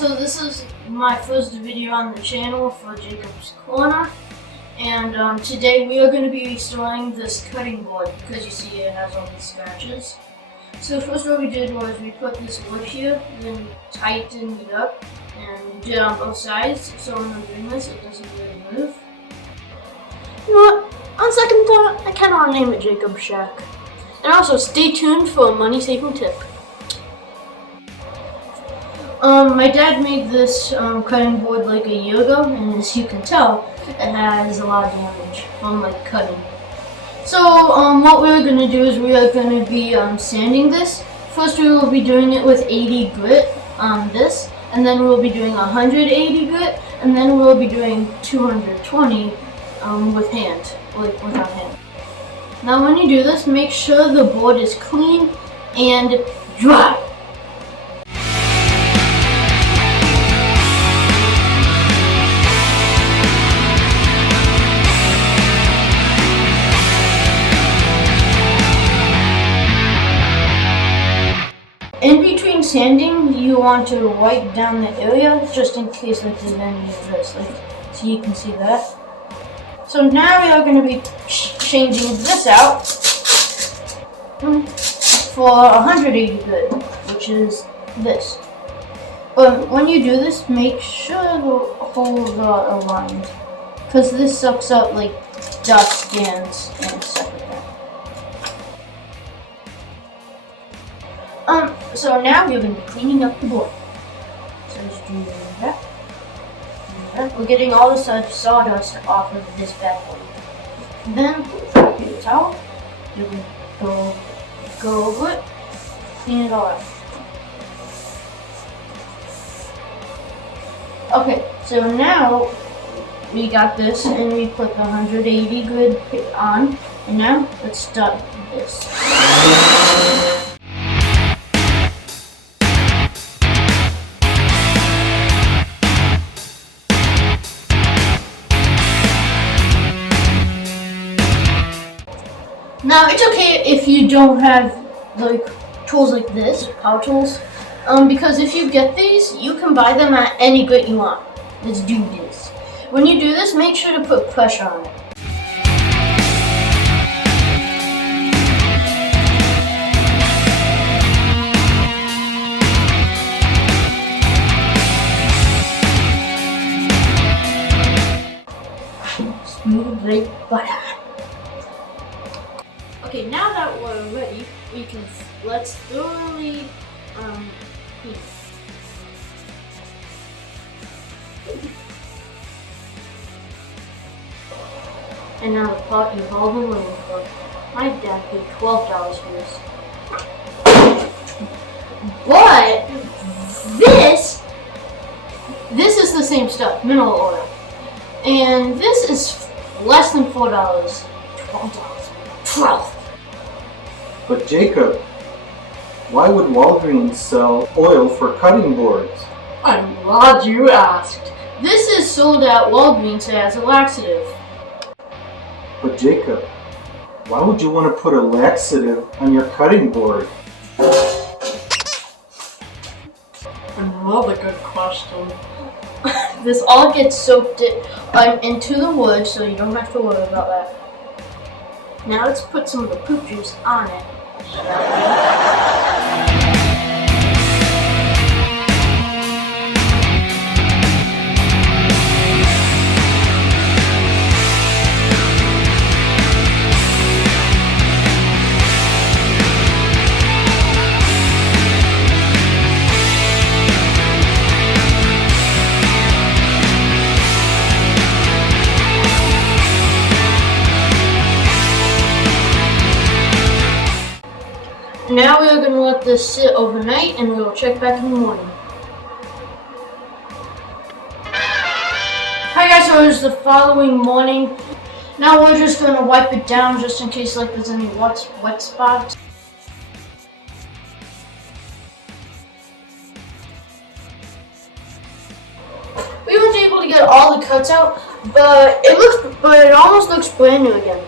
so this is my first video on the channel for Jacob's Corner, and today we are going to be restoring this cutting board because you see it has all these scratches. So first what we did was we put this wood here, then tightened it up, and did it on both sides, so when I'm doing this it doesn't really move. You know what, on second thought, I kind of want to name it Jacob's Shack. And also stay tuned for a money saving tip. My dad made this cutting board like a year ago, and as you can tell, it has a lot of damage from like cutting. So what we're going to do is we are going to be sanding this. First we will be doing it with 80 grit on this, and then we'll be doing 180 grit, and then we'll be doing 220 with hand, like with our hand. Now when you do this, make sure the board is clean and dry. In between sanding, you want to wipe down the area just in case like there's any of this, like, so you can see that. So now we are going to be changing this out for 180 grit, which is this. But when you do this, make sure the holes are aligned, because this sucks up like dust and stuff like that. So now we're going to be cleaning up the board. So just do that. We're getting all the sawdust off of this bad boy. Then, get a towel. You can go over it, clean it all out. Okay, so now we got this and we put the 180 grit on, and now let's start this. Now it's okay if you don't have like tools like this, power tools, because if you get these, you can buy them at any grit you want. Let's do this. When you do this, make sure to put pressure on it. Smooth like butter. Okay, now that we're ready, let's thoroughly heat it. And now the pot you've all been waiting for. My dad paid $12 for this. But this is the same stuff, mineral oil. And this is less than $4. $12. 12. But Jacob, why would Walgreens sell oil for cutting boards? I'm glad you asked. This is sold at Walgreens as a laxative. But Jacob, why would you want to put a laxative on your cutting board? Another good question. This all gets soaked into the wood, so you don't have to worry about that. Now let's put some of the poop juice on it. Now we are going to let this sit overnight, and we will check back in the morning. Hi guys, so it's the following morning. Now we're just going to wipe it down just in case like there's any wet spots. We weren't able to get all the cuts out, but it almost looks brand new again.